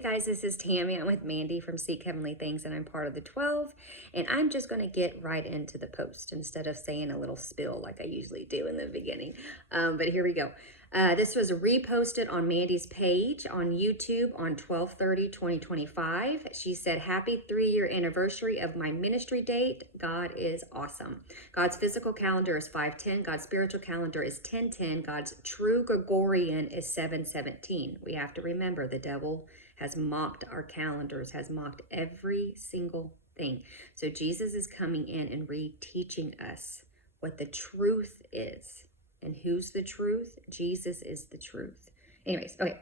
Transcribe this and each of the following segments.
Hey guys, this is Tammy. I'm with Mandy from Seek Heavenly Things, and I'm part of the 12. And I'm just going to get right into the post instead of saying a little spill like I usually do in the beginning. But here we go. This was reposted on Mandy's page on YouTube on 12/30/2025. She said, "Happy 3-year anniversary of my ministry date. God is awesome. God's physical calendar is 5/10. God's spiritual calendar is 10/10. God's true Gregorian is 7/17. We have to remember the devil has mocked our calendars, has mocked every single thing. So Jesus is coming in and reteaching us what the truth is. And who's the truth? Jesus is the truth. Anyways, okay.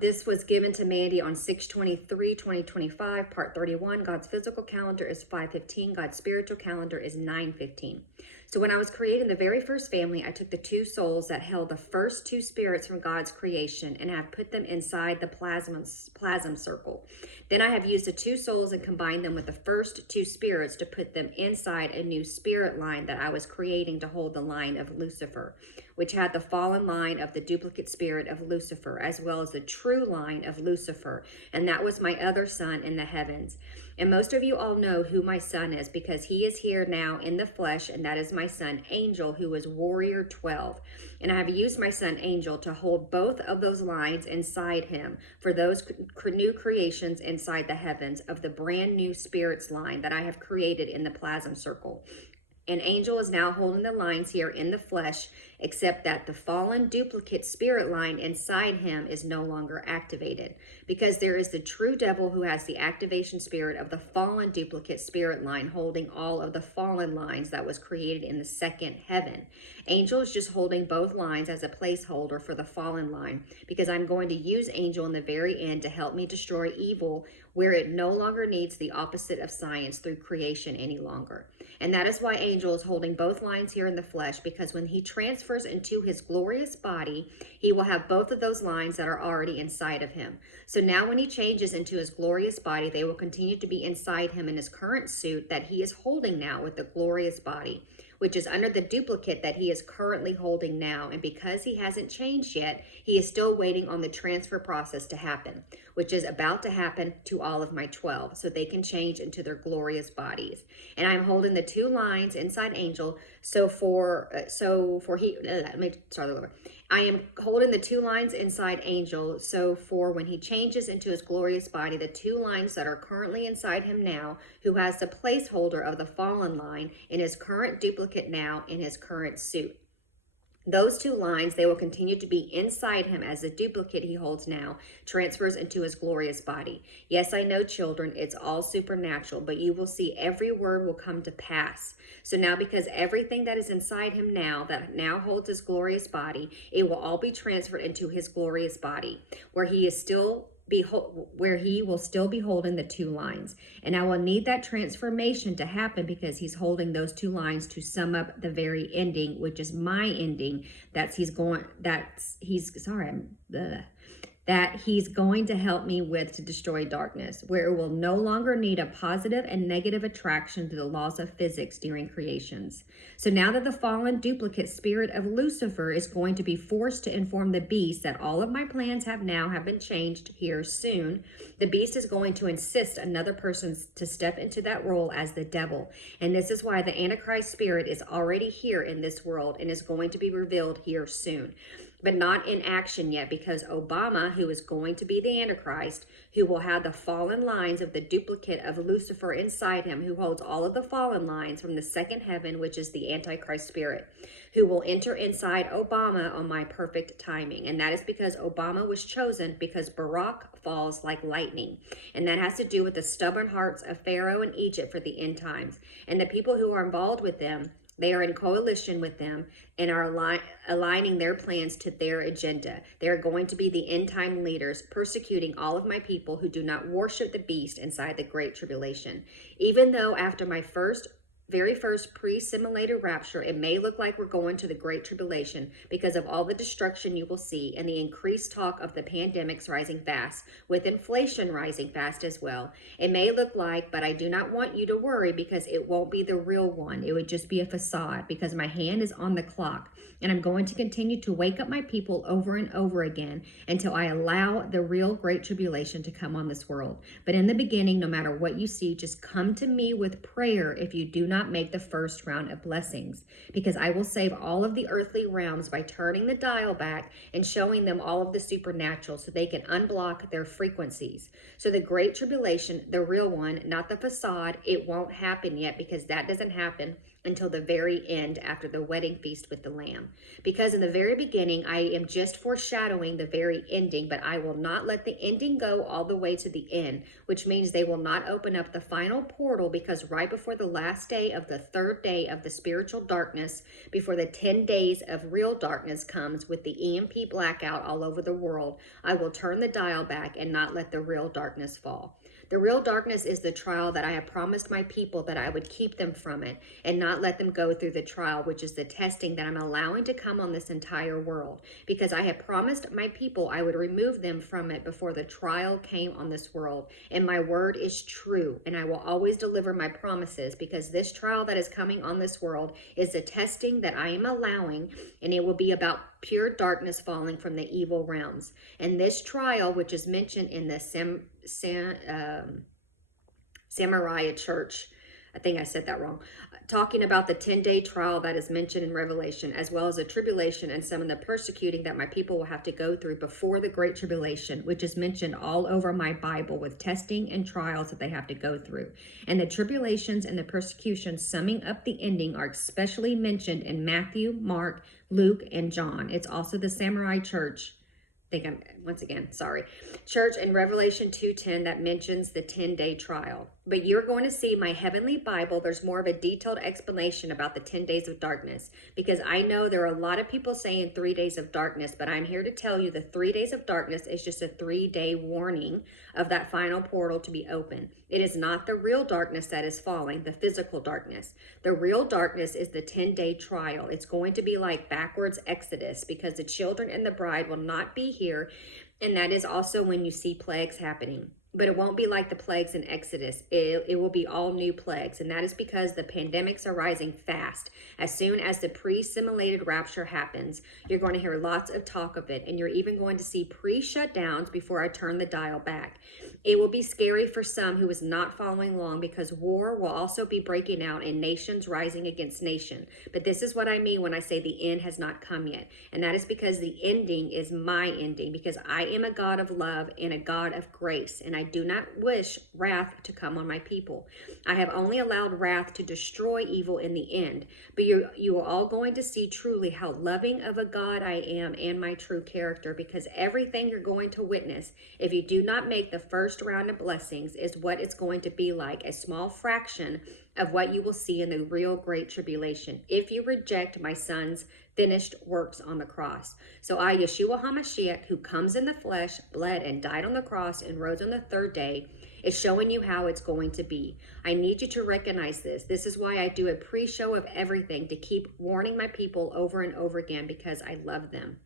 This was given to Mandy on 6/23/2025, part 31. God's physical calendar is 5/15. God's spiritual calendar is 9/15. So when I was creating the very first family, I took the two souls that held the first two spirits from God's creation and have put them inside the plasm circle. Then I have used the two souls and combined them with the first two spirits to put them inside a new spirit line that I was creating to hold the line of Lucifer, which had the fallen line of the duplicate spirit of Lucifer, as well as the true line of Lucifer. And that was my other son in the heavens. And most of you all know who my son is because he is here now in the flesh, and that is my son Angel, who is Warrior 12. And I have used my son Angel to hold both of those lines inside him for those new creations inside the heavens of the brand new spirits line that I have created in the plasm circle. And Angel is now holding the lines here in the flesh, except that the fallen duplicate spirit line inside him is no longer activated because there is the true devil who has the activation spirit of the fallen duplicate spirit line holding all of the fallen lines that was created in the second heaven. Angel is just holding both lines as a placeholder for the fallen line because I'm going to use Angel in the very end to help me destroy evil where it no longer needs the opposite of science through creation any longer. And that is why Angel is holding both lines here in the flesh, because when he transfers into his glorious body, he will have both of those lines that are already inside of him. So now when he changes into his glorious body, they will continue to be inside him in his current suit that he is holding now with the glorious body, which is under the duplicate that he is currently holding now. And because he hasn't changed yet, he is still waiting on the transfer process to happen, which is about to happen to all of my 12, so they can change into their glorious bodies. And I'm holding the two lines inside Angel. Let me start over. I am holding the two lines inside Angel. So for when he changes into his glorious body, the two lines that are currently inside him now, who has the placeholder of the fallen line in his current duplicate now in his current suit. Those two lines, they will continue to be inside him as the duplicate he holds now transfers into his glorious body. Yes, I know, children, it's all supernatural, but you will see every word will come to pass. So now, because everything that is inside him now, that now holds his glorious body, it will all be transferred into his glorious body, where he will still be holding the two lines. And I will need that transformation to happen because he's holding those two lines to sum up the very ending, which is my ending. That he's going to help me with to destroy darkness, where it will no longer need a positive and negative attraction to the laws of physics during creations. So now that the fallen duplicate spirit of Lucifer is going to be forced to inform the beast that all of my plans have been changed here soon, the beast is going to insist another person to step into that role as the devil. And this is why the Antichrist spirit is already here in this world and is going to be revealed here soon, but not in action yet, because Obama, who is going to be the Antichrist, who will have the fallen lines of the duplicate of Lucifer inside him, who holds all of the fallen lines from the second heaven, which is the Antichrist spirit, who will enter inside Obama on my perfect timing. And that is because Obama was chosen because Barack falls like lightning. And that has to do with the stubborn hearts of Pharaoh and Egypt for the end times. And the people who are involved with them, they are in coalition with them and are aligning their plans to their agenda. They are going to be the end time leaders, persecuting all of my people who do not worship the beast inside the Great Tribulation. Even though after my first very first pre-simulated rapture, it may look like we're going to the Great Tribulation because of all the destruction you will see and the increased talk of the pandemics rising fast, with inflation rising fast as well. It may look like, but I do not want you to worry because it won't be the real one. It would just be a facade because my hand is on the clock. And I'm going to continue to wake up my people over and over again until I allow the real Great Tribulation to come on this world. But in the beginning, no matter what you see, just come to me with prayer if you do not make the first round of blessings, because I will save all of the earthly realms by turning the dial back and showing them all of the supernatural so they can unblock their frequencies. So the Great Tribulation, the real one, not the facade, it won't happen yet because that doesn't happen until the very end after the wedding feast with the Lamb. Because in the very beginning, I am just foreshadowing the very ending, but I will not let the ending go all the way to the end, which means they will not open up the final portal, because right before the last day of the third day of the spiritual darkness, before the 10 days of real darkness comes with the EMP blackout all over the world, I will turn the dial back and not let the real darkness fall. The real darkness is the trial that I have promised my people that I would keep them from it and not let them go through the trial, which is the testing that I'm allowing to come on this entire world, because I have promised my people I would remove them from it before the trial came on this world. And my word is true, and I will always deliver my promises, because this trial that is coming on this world is the testing that I am allowing, and it will be about pure darkness falling from the evil realms. And this trial, which is mentioned in the Samurai church, I think I said that wrong, talking about the 10-day trial that is mentioned in Revelation, as well as the tribulation and some of the persecuting that my people will have to go through before the Great Tribulation, which is mentioned all over my Bible with testing and trials that they have to go through. And the tribulations and the persecutions summing up the ending are especially mentioned in Matthew, Mark, Luke, and John. It's also the Samurai church. Church in Revelation 2:10 that mentions the 10-day trial. But you're going to see my heavenly Bible. There's more of a detailed explanation about the 10 days of darkness, because I know there are a lot of people saying 3 days of darkness, but I'm here to tell you the 3 days of darkness is just a 3-day warning of that final portal to be open. It is not the real darkness that is falling, the physical darkness. The real darkness is the 10-day trial. It's going to be like backwards Exodus, because the children and the bride will not be here. And that is also when you see plagues happening. But it won't be like the plagues in Exodus. It will be all new plagues. And that is because the pandemics are rising fast. As soon as the pre-simulated rapture happens, you're going to hear lots of talk of it. And you're even going to see pre-shutdowns before I turn the dial back. It will be scary for some who is not following along, because war will also be breaking out and nations rising against nation. But this is what I mean when I say the end has not come yet. And that is because the ending is my ending, because I am a God of love and a God of grace. And I do not wish wrath to come on my people. I have only allowed wrath to destroy evil in the end. But you are all going to see truly how loving of a God I am and my true character, because everything you're going to witness, if you do not make the first round of blessings, is what it's going to be like, a small fraction of what you will see in the real Great Tribulation if you reject my son's finished works on the cross. So I, Yeshua HaMashiach, who comes in the flesh, bled and died on the cross and rose on the third day, is showing you how it's going to be. I need you to recognize this. This is why I do a pre-show of everything, to keep warning my people over and over again, because I love them.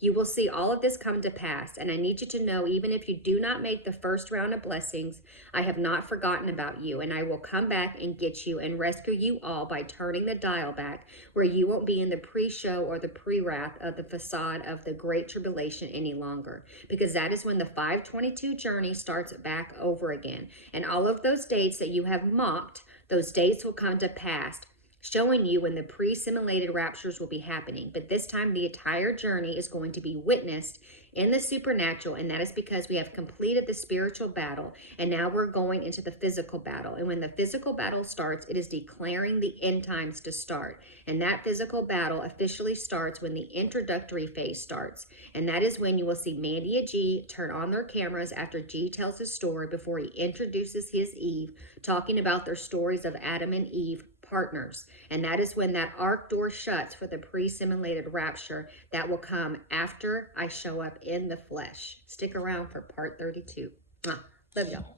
You will see all of this come to pass, and I need you to know, even if you do not make the first round of blessings, I have not forgotten about you, and I will come back and get you and rescue you all by turning the dial back, where you won't be in the pre-show or the pre-wrath of the facade of the Great Tribulation any longer, because that is when the 522 journey starts back over again. And all of those dates that you have mocked, those dates will come to pass, showing you when the pre-simulated raptures will be happening. But this time the entire journey is going to be witnessed in the supernatural, and that is because we have completed the spiritual battle, and now we're going into the physical battle. And when the physical battle starts, it is declaring the end times to start. And that physical battle officially starts when the introductory phase starts. And that is when you will see Mandy and G turn on their cameras after G tells his story before he introduces his Eve, talking about their stories of Adam and Eve, partners. And that is when that ark door shuts for the pre-simulated rapture that will come after I show up in the flesh. Stick around for part 32. Love y'all.